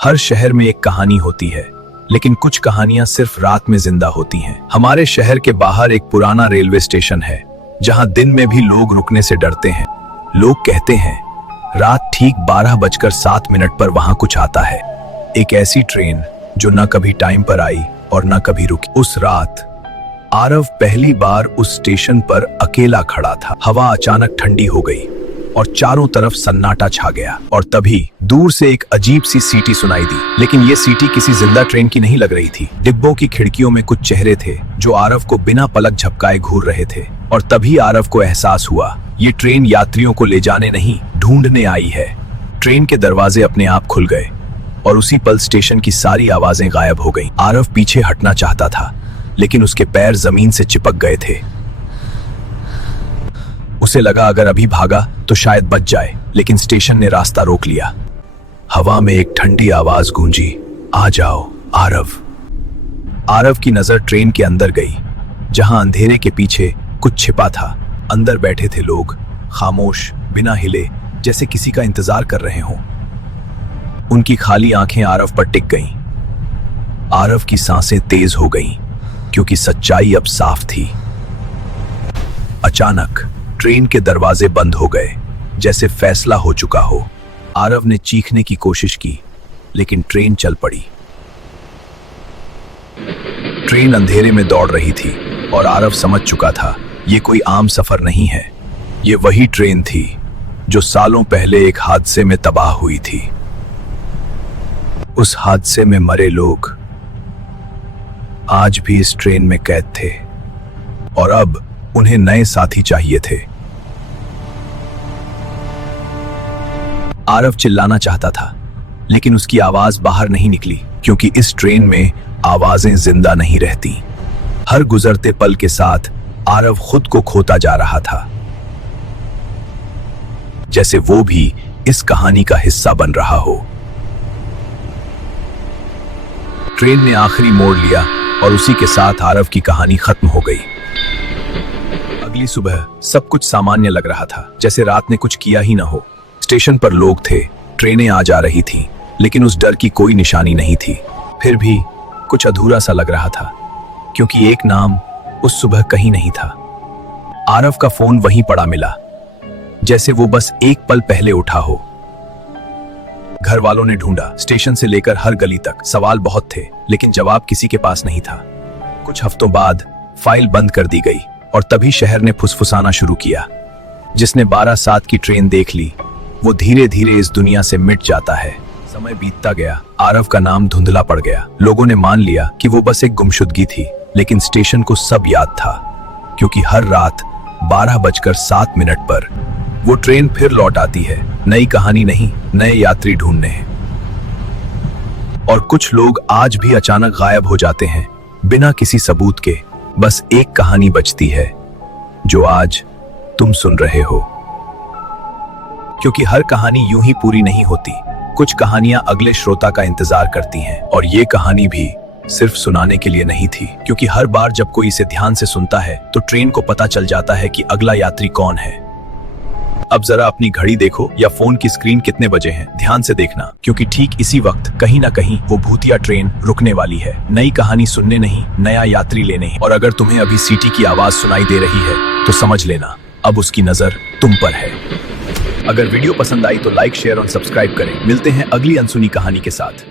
हर शहर में एक कहानी होती है, लेकिन कुछ कहानियां सिर्फ रात में जिंदा होती हैं। हमारे शहर के बाहर एक पुराना रेलवे स्टेशन है, जहां दिन में भी लोग रुकने से डरते हैं। लोग कहते हैं रात ठीक 12:07 पर वहां कुछ आता है। एक ऐसी ट्रेन जो न कभी टाइम पर आई और न कभी रुकी। उस रात आरव पहली बार उस स्टेशन पर अकेला खड़ा था। हवा अचानक ठंडी हो गई और चारों तरफ सन्नाटा छा गया। और तभी दूर से एक अजीब सी सीटी सुनाई दी, लेकिन ये सीटी किसी जिंदा ट्रेन की नहीं लग रही थी। डिब्बों की खिड़कियों में कुछ चेहरे थे जो आरव को बिना पलक झपकाए घूर रहे थे। और तभी आरव को एहसास हुआ, ये ट्रेन यात्रियों को ले जाने नहीं, ढूंढने आई है। ट्रेन के दरवाजे अपने आप खुल गए और उसी पल स्टेशन की सारी आवाजें गायब हो गईं। आरव पीछे हटना चाहता था, लेकिन उसके पैर जमीन से चिपक गए थे। उसे लगा अगर अभी भागा तो शायद बच जाए, लेकिन स्टेशन ने रास्ता रोक लिया। हवा में एक ठंडी आवाज गूंजी, आ जाओ आरव। आरव की नजर ट्रेन के अंदर गई, जहां अंधेरे के पीछे कुछ छिपा था। अंदर बैठे थे लोग, खामोश, बिना हिले, जैसे किसी का इंतजार कर रहे हों। उनकी खाली आंखें आरव पर टिक गईं। आरव की सांसें तेज हो गईं, क्योंकि सच्चाई अब साफ थी। अचानक ट्रेन के दरवाजे बंद हो गए, जैसे फैसला हो चुका हो। आरव ने चीखने की कोशिश की, लेकिन ट्रेन चल पड़ी। ट्रेन अंधेरे में दौड़ रही थी और आरव समझ चुका था, ये कोई आम सफर नहीं है। ये वही ट्रेन थी जो सालों पहले एक हादसे में तबाह हुई थी। उस हादसे में मरे लोग आज भी इस ट्रेन में कैद थे और अब उन्हें नए साथी चाहिए थे। आरव चिल्लाना चाहता था, लेकिन उसकी आवाज बाहर नहीं निकली, क्योंकि इस ट्रेन में आवाजें जिंदा नहीं रहती। हर गुजरते पल के साथ आरव खुद को खोता जा रहा था, जैसे वो भी इस कहानी का हिस्सा बन रहा हो। ट्रेन ने आखिरी मोड़ लिया और उसी के साथ आरव की कहानी खत्म हो गई। अगली सुबह सब कुछ सामान्य लग रहा था, जैसे रात ने कुछ किया ही ना हो। स्टेशन पर लोग थे, ट्रेनें आ जा रही थीं, लेकिन उस डर की कोई निशानी नहीं थी। फिर भी कुछ अधूरा सा लग रहा था, क्योंकि एक नाम उस सुबह कहीं नहीं था। आरव का फोन वहीं पड़ा मिला, जैसे वो बस एक पल पहले उठा हो। घर वालों ने ढूंढा, स्टेशन से लेकर हर गली तक। सवाल बहुत थे, लेकिन जवाब किसी के पास नहीं था। कुछ हफ्तों बाद फाइल बंद कर दी गई और तभी शहर ने फुसफुसाना शुरू किया, जिसने 12:07 की ट्रेन देख ली वो धीरे धीरे इस दुनिया से मिट जाता है। समय बीतता गया, आरव का नाम धुंधला पड़ गया। लोगों ने मान लिया कि वो बस एक गुमशुदगी थी, लेकिन स्टेशन को सब याद था, क्योंकि हर रात 12:07 पर वो ट्रेन फिर लौट आती है। नई कहानी नहीं, नए यात्री ढूंढने हैं। और कुछ लोग आज भी अचानक गायब हो जाते हैं, बिना किसी सबूत के। बस एक कहानी बचती है, जो आज तुम सुन रहे हो। क्योंकि हर कहानी यूं ही पूरी नहीं होती, कुछ कहानियां अगले श्रोता का इंतजार करती हैं। और ये कहानी भी सिर्फ सुनाने के लिए नहीं थी, क्योंकि हर बार जब कोई इसे ध्यान से सुनता है तो ट्रेन को पता चल जाता है कि अगला यात्री कौन है। अब जरा अपनी घड़ी देखो या फोन की स्क्रीन कितने बजे हैं, ध्यान से देखना, क्योंकि ठीक इसी वक्त कहीं ना कहीं वो भूतिया ट्रेन रुकने वाली है। नई कहानी सुनने नहीं, नया यात्री लेने। और अगर तुम्हें अभी सीटी की आवाज सुनाई दे रही है तो समझ लेना, अब उसकी नजर तुम पर है। अगर वीडियो पसंद आई तो लाइक, शेयर और सब्सक्राइब करें। मिलते हैं अगली अनसुनी कहानी के साथ।